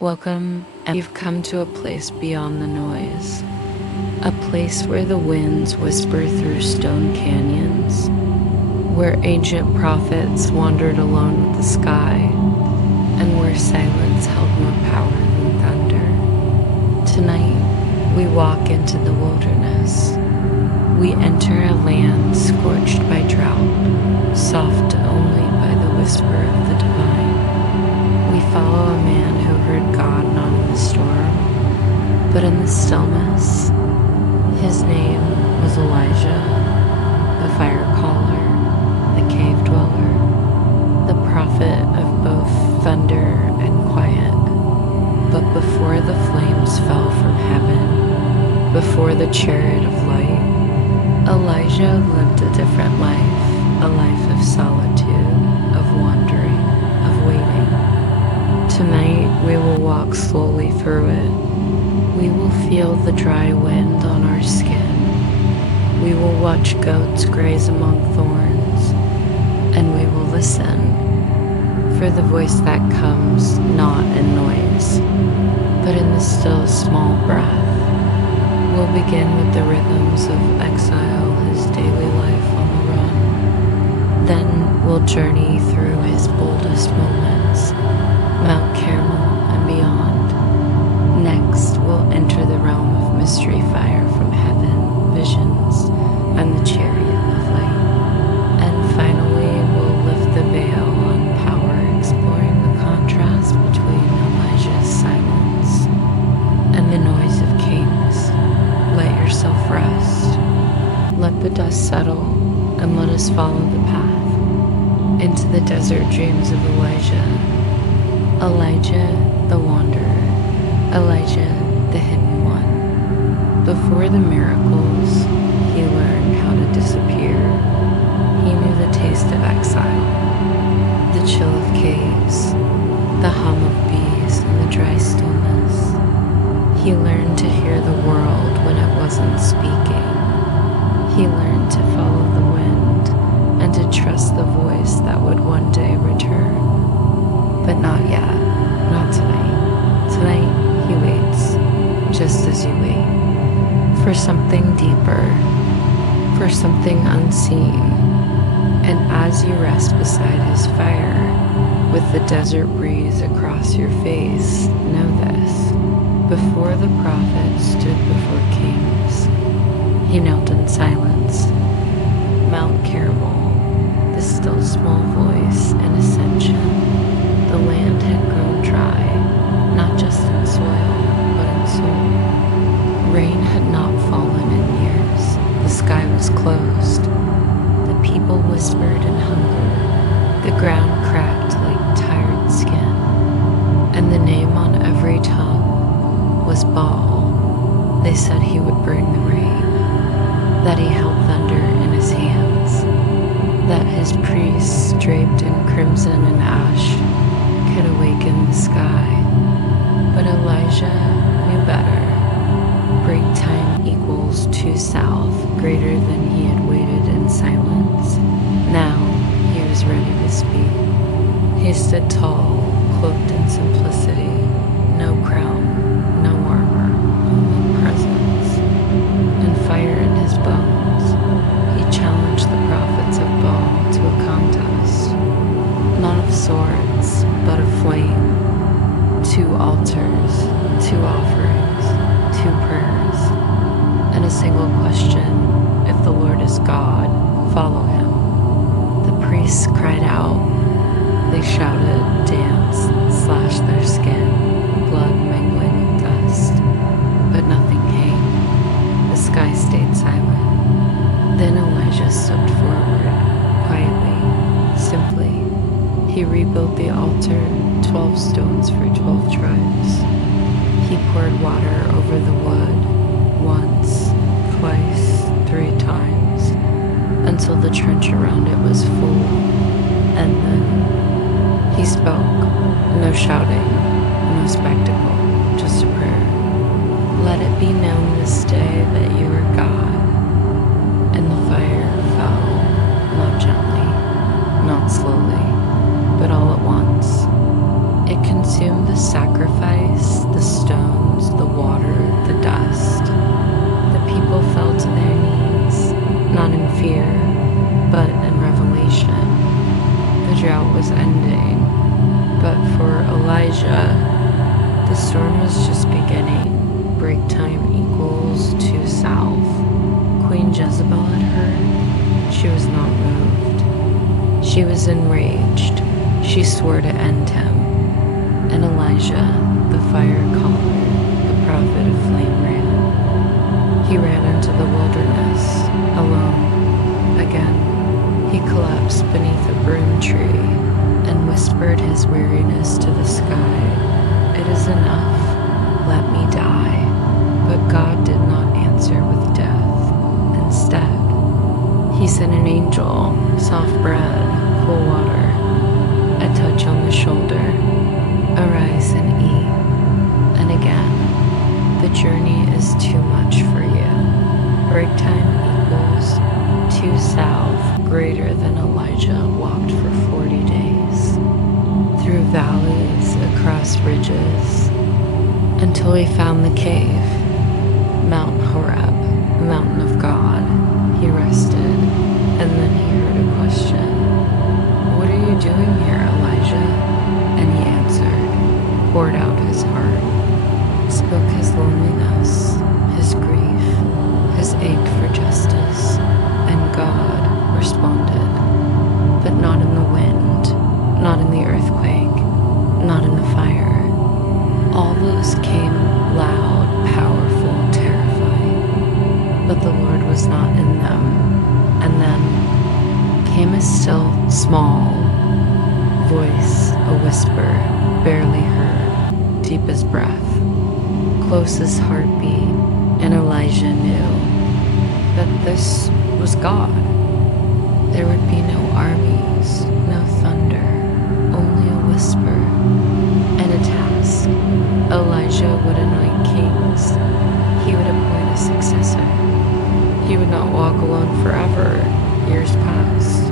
Welcome, and you've come to a place beyond the noise. A place where the winds whisper through stone canyons, where ancient prophets wandered alone with the sky, and where silence held more power than thunder. Tonight, we walk into the wilderness. We enter a land scorched by drought, soft only by the whisper of the divine. We follow a man who heard God not in the storm, but in the stillness. His name was Elijah, the fire caller, the cave dweller, the prophet of both thunder and quiet. But before the flames fell from heaven, before the chariot of light, Elijah lived a different life, a life of solitude, of wandering, of waiting. Tonight we will walk slowly through it. We will feel the dry wind on our skin. We will watch goats graze among thorns, and we will listen for the voice that comes not in noise, but in the still small breath. We'll begin with the rhythms of exile, his daily life on the run. Then we'll journey through his boldest moments, Mount Carmel and beyond. Next, we'll enter the realm of mystery fire from heaven, visions, and the chariot of light. And finally, we'll lift the veil on power, exploring the contrast between Elijah's silence and the noise of kings. Let yourself rest. Let the dust settle, and let us follow the path into the desert dreams of Elijah. Elijah the wanderer, Elijah the hidden one. Before the miracles, he learned how to disappear. He knew the taste of exile, the chill of caves, the hum of bees in the dry stillness. He learned to hear the world when it wasn't speaking. He learned to follow the wind and to trust the voice that would one day return. But not yet, not tonight. Tonight, he waits, just as you wait, for something deeper, for something unseen. And as you rest beside his fire, with the desert breeze across your face, know this: before the prophet stood before kings, he knelt in silence. Mount Carmel, the still small voice in ascension. The land had grown dry, not just in soil, but in soul. Rain had not fallen in years. The sky was closed. The people whispered in hunger. The ground cracked like tired skin. And the name on every tongue was Baal. They said he would bring the rain, that he held thunder in his hands, that his priests draped in crimson and ash could awaken the sky. But Elijah knew better. Break time equals 2 south, greater than he had waited in silence. Now he was ready to speak. He stood tall, cloaked in simplicity, no crown, no armor, only presence, and fire in his bones. He challenged the prophets of Baal to a contest, not of swords, but of flame. 2 altars, 2 offerings, 2 prayers, and a single question: if the Lord is God, follow him. The priests cried out. They shouted, danced, slashed their skin, blood mingling with dust. But nothing came. The sky stayed silent. Then Elijah stepped forward, quietly, simply. He rebuilt the altar, 12 stones for 12 tribes. He poured water over the wood, once, twice, 3 times, until the trench around it was full. And then he spoke. No shouting, no spectacle, just a prayer. Let it be known this day that you are God. And the fire fell, not gently, not slowly, but all at once. It consumed the sacrifice storm was just beginning. Break time equals 2 south. Queen Jezebel had heard. She was not moved. She was enraged. She swore to end him. And Elijah, the fire caller, the prophet of flame, ran. He ran into the wilderness, alone. Again, he collapsed beneath a broom tree and whispered his weariness to the sky. It is enough. Let me die. But God did not answer with death. Instead, he sent an angel, soft bread, cool water, a touch on the shoulder. Arise and eat. And again, the journey is too much for you. Break time equals 2 south, greater than Elijah walked for 40 days. Through valleys, across ridges, until he found the cave, Mount Horeb, mountain of God. He rested, and then he heard a question. What are you doing here, Elijah? And he answered, poured out his heart, spoke his loneliness, his grief, his ache for justice, and God responded. But not in the wind, not in the earthquake, not in the fire. All those came loud, powerful, terrifying, but the Lord was not in them. And then came a still, small voice, a whisper, barely heard, deep as breath, close as heartbeat, and Elijah knew that this was God. There would be no armies, no thunder, only a whisper and a task. Elijah would anoint kings. He would appoint a successor. He would not walk alone forever. Years passed.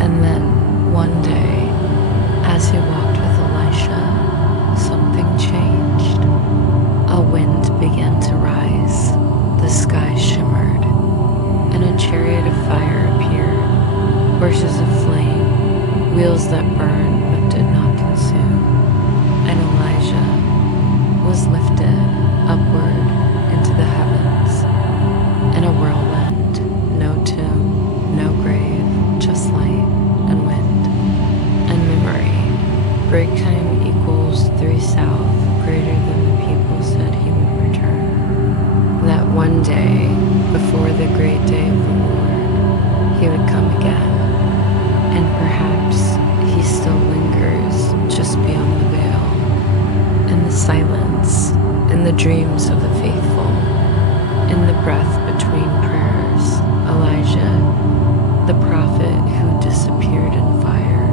And then, one day, as he walked with Elisha, something changed. A wind began to rise. The sky shimmered, and a chariot of fire appeared. Horses of flame, wheels that burned but did not consume. And Elijah was lifted upward into the heavens in a whirlwind, no tomb, no grave, just light and wind and memory. Break time equals 3 south, greater than the people said he would return. That one day, before the great day of the Lord, he would come again. And perhaps he still lingers just beyond the veil, in the silence, in the dreams of the faithful, in the breath between prayers. Elijah, the prophet who disappeared in fire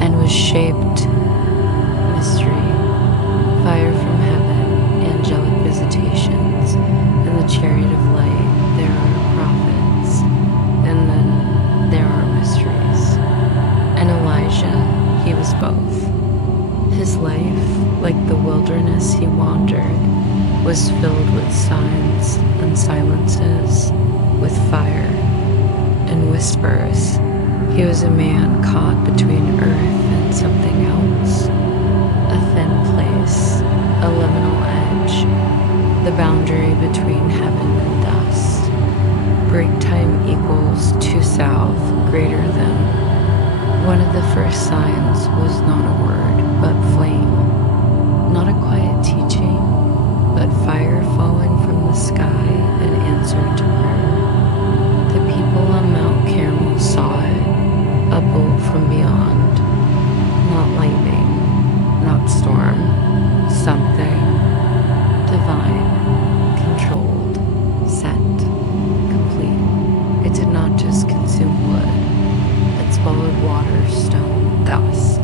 and was shaped, mystery, fire from heaven, angelic visitations, and the chariot of light. There are prophets, and then there are mysteries. And Elijah, he was both. His life, like the wilderness he wandered, was filled with signs and silences, with fire and whispers. He was a man caught between earth and something else, a thin place, a liminal edge, the boundary between heaven and dust. Break time equals 2 south, greater than. One of the first signs was not a word, but flame. Not a quiet teaching, but fire falling from the sky in answer to prayer. The people on Mount Carmel saw it, a bolt from beyond. Not lightning, not storm, something divine, controlled, sent, complete. It did not just consume wood. It swallowed water, stone, dust.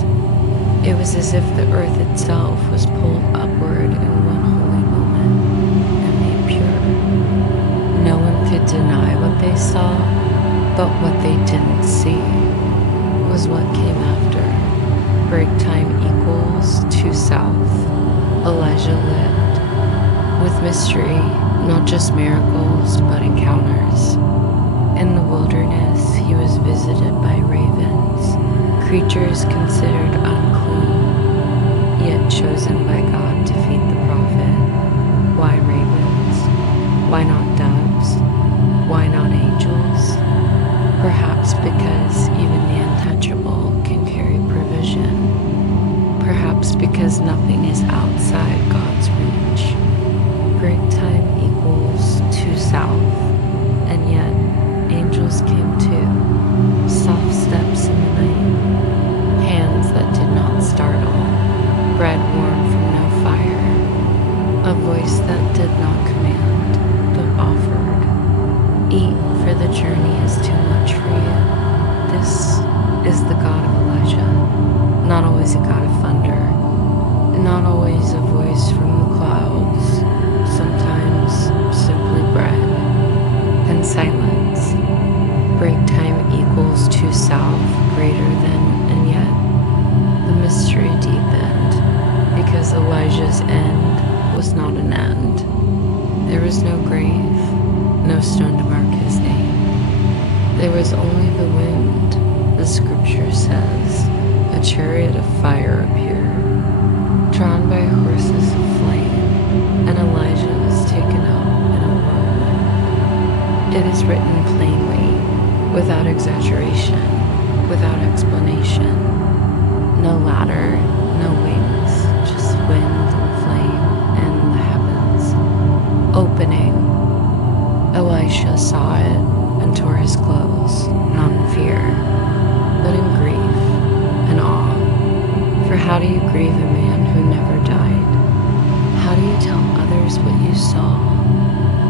It was as if the earth itself was pulled upward in one holy moment and made pure. No one could deny what they saw, but what they didn't see was what came after. Break time equals 2 south. Elijah lived with mystery, not just miracles, but encounters. In the wilderness, he was visited by ravens, creatures considered unclean, yet chosen by God to because Elijah's end was not an end. There was no grave, no stone to mark his name. There was only the wind. The scripture says, a chariot of fire appeared, drawn by horses of flame, and Elijah was taken up in a whirlwind. It is written plainly, without exaggeration, without explanation. No ladder, no wings, just wind and flame and the heavens. Opening. Elisha saw it and tore his clothes, not in fear, but in grief and awe. For how do you grieve a man who never died? How do you tell others what you saw,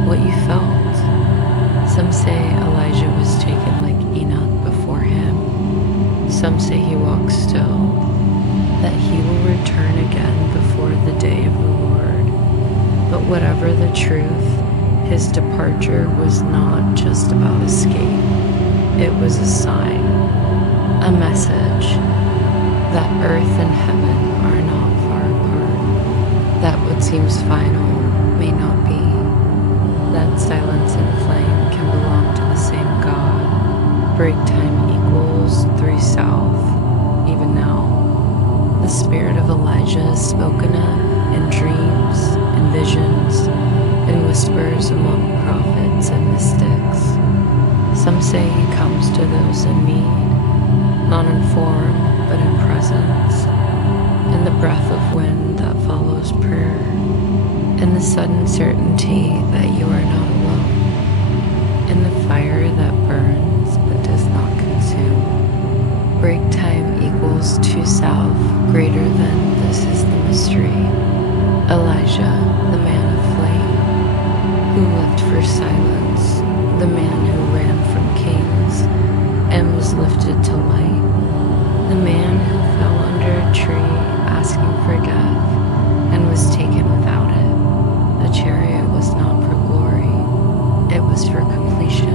what you felt? Some say Elijah was taken like Enoch before him. Some say he walks still, that he will return again before the day of the Lord. But whatever the truth, his departure was not just about escape. It was a sign, a message, that earth and heaven are not far apart, that what seems final may not be, that silence and flame can belong to the same God. Break time equals 3 south, even now. The spirit of Elijah is spoken of in dreams, in visions, in whispers among prophets and mystics. Some say he comes to those in need, not in form, but in presence, in the breath of wind that follows prayer, in the sudden certainty that you are not alone, in the fire that burns but does not consume. Break time equals 2 south, greater than this is the mystery. Elijah, the man of flame, who lived for silence, the man who ran from kings and was lifted to light, the man who fell under a tree asking for death and was taken without it. The chariot was not for glory, it was for completion.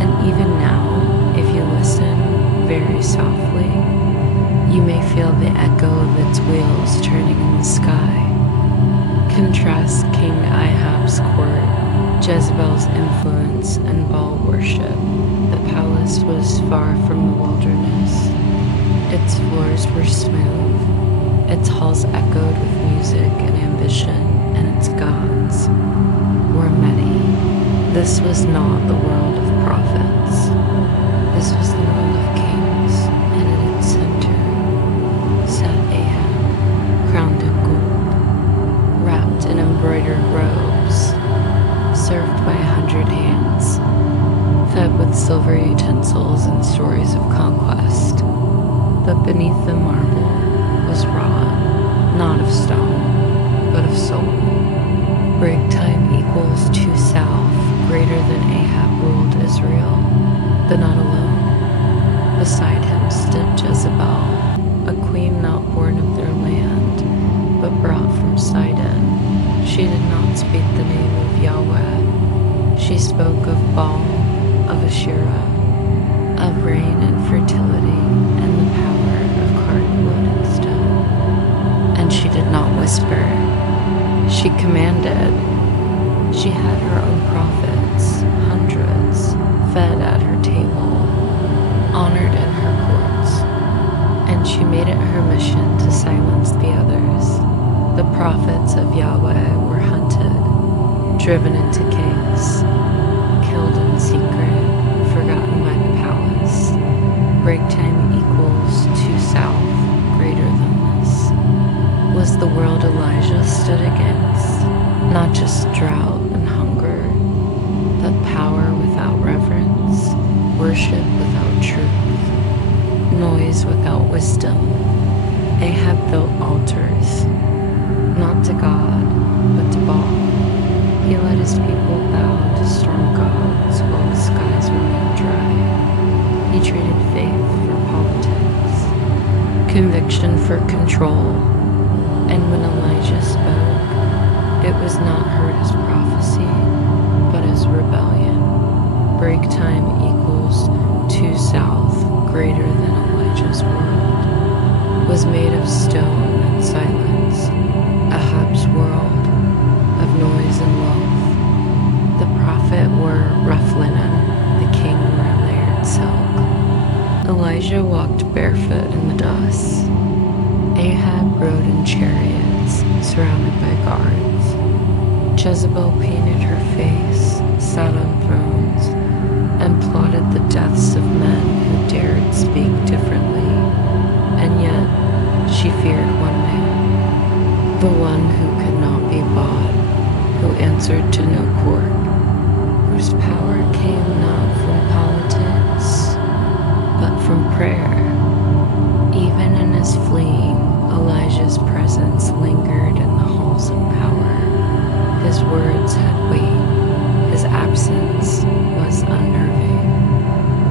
And even now, if you listen very softly, you may feel the echo of its wheels turning in the sky. Contrast King Ahab's court, Jezebel's influence and Baal worship. The palace was far from the wilderness. Its floors were smooth, its halls echoed with music and ambition, and its gods were many. This was not the world of prophets. This was the world of kings, and in its center sat Ahab, crowned in gold, wrapped in embroidered robes, served by 100 hands, fed with silver utensils and stories of conquest. But beneath the marble was wrought, not of stone, but of soul. Break time equals 2 south, greater than Ahab ruled Israel, but not alone. Beside him stood Jezebel, a queen not born of their land, but brought from Sidon. She did not speak the name of Yahweh. She spoke of Baal, of Asherah, of rain and fertility, and the power of carved wood and stone. And she did not whisper. She commanded. She had her own prophets, hundreds, fed at her table, honored in her courts, and she made it her mission to silence the others. The prophets of Yahweh were hunted, driven into caves, killed in secret, forgotten by the palace. Break time equals 2 south, greater than this. Was the world Elijah stood against, not just drought and hunger, but power without reverence, worship without truth, noise without wisdom. Ahab built altars, not to God, but to Baal. He let his people bow to storm gods while the skies remained dry. He traded faith for politics, conviction for control, and when Elijah spoke, it was not heard as prophecy, but as rebellion. Break time equals 2 south, greater than Elijah's world, was made of stone and silence, surrounded by guards. Jezebel painted her face, sat on thrones, and plotted the deaths of men who dared speak differently. And yet, she feared one man, the one who could not be bought, who answered to no court, whose power came not from politics, but from prayer. Even in his fleeing, Elijah's presence lingered in the halls of power. His words had weight, his absence was unnerving.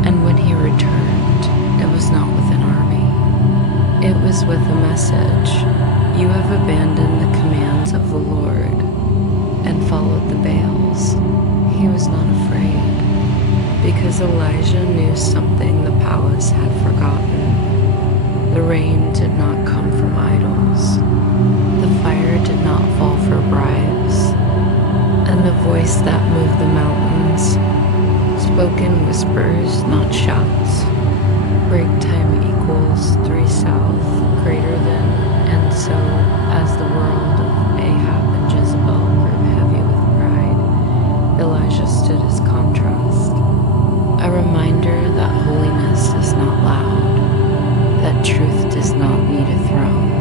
And when he returned, it was not with an army. It was with a message. You have abandoned the commands of the Lord and followed the Baals. He was not afraid, because Elijah knew something the palace had forgotten. The rain did not come from idols. The fire did not fall for bribes. And the voice that moved the mountains spoke in whispers, not shouts. Break time equals 3 south, greater than, and so as the world of Ahab and Jezebel grew heavy with pride, Elijah stood as contrast. A reminder that holiness is not loud, that truth does not need a throne,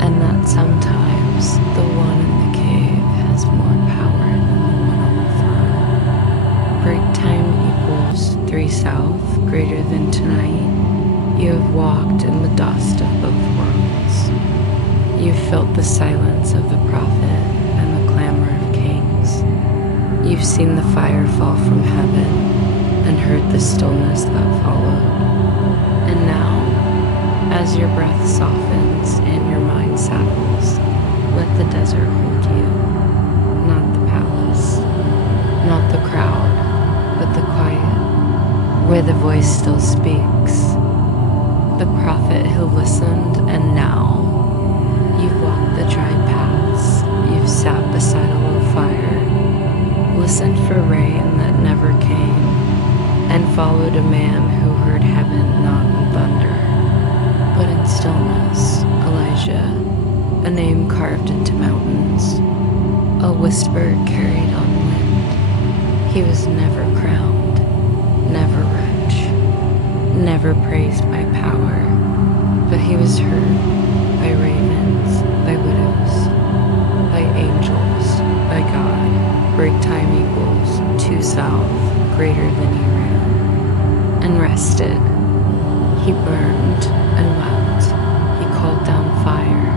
and that sometimes the one in the cave has more power than the one on the throne. Break time equals 3 south, greater than tonight. You have walked in the dust of both worlds. You've felt the silence of the prophet and the clamor of kings. You've seen the fire fall from heaven and heard the stillness that followed. And now, as your breath softens and your mind settles, let the desert hold you, not the palace, not the crowd, but the quiet, where the voice still speaks. The prophet who listened, and now you've walked the dry paths, you've sat beside a low fire, listened for rain that never came, and followed a man who heard heaven not in thunder, but in stillness. Elijah, a name carved into mountains, a whisper carried on wind. He was never crowned, never rich, never praised by power, but he was heard by ravens, by widows, by angels, by God. Break time equals 2 south, greater than he ran, and rested. He burned and wept. He called down fire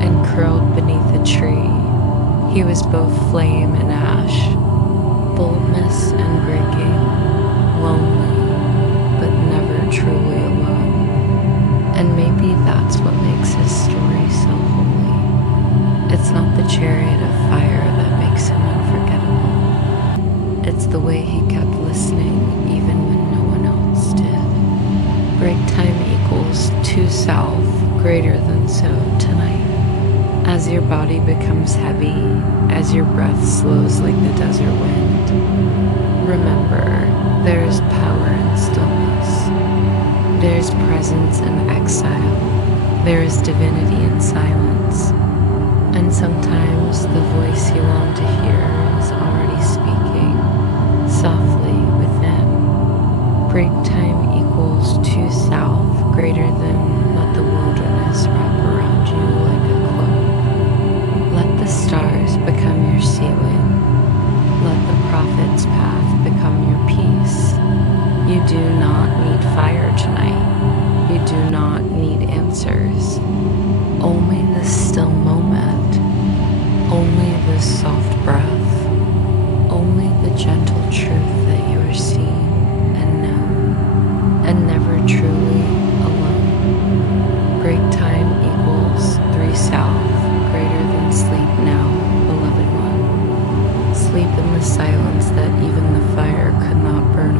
and curled beneath a tree. He was both flame and ash, boldness and breaking, lonely, but never truly alone. And maybe that's what makes his story so holy. It's not the chariot of fire that makes him unforgettable. It's the way he kept listening even when no one else did. Break time equals 2 south, greater than so tonight. As your body becomes heavy, as your breath slows like the desert wind, remember, there is power in stillness. There is presence in exile. There is divinity in silence. And sometimes the voice you long to hear is already speaking softly within. Break time equals 2 south, greater than let the wilderness wrap around you like a cloak. Let the stars become your ceiling. Let the prophet's path become your peace. You do not need fire tonight. You do not need answers. Only the still moment. Only the soft breath. Only the gentle truth that you are seen and known, and never truly alone. Break time equals 3 south, greater than sleep now, beloved one. Sleep in the silence that even the fire could not burn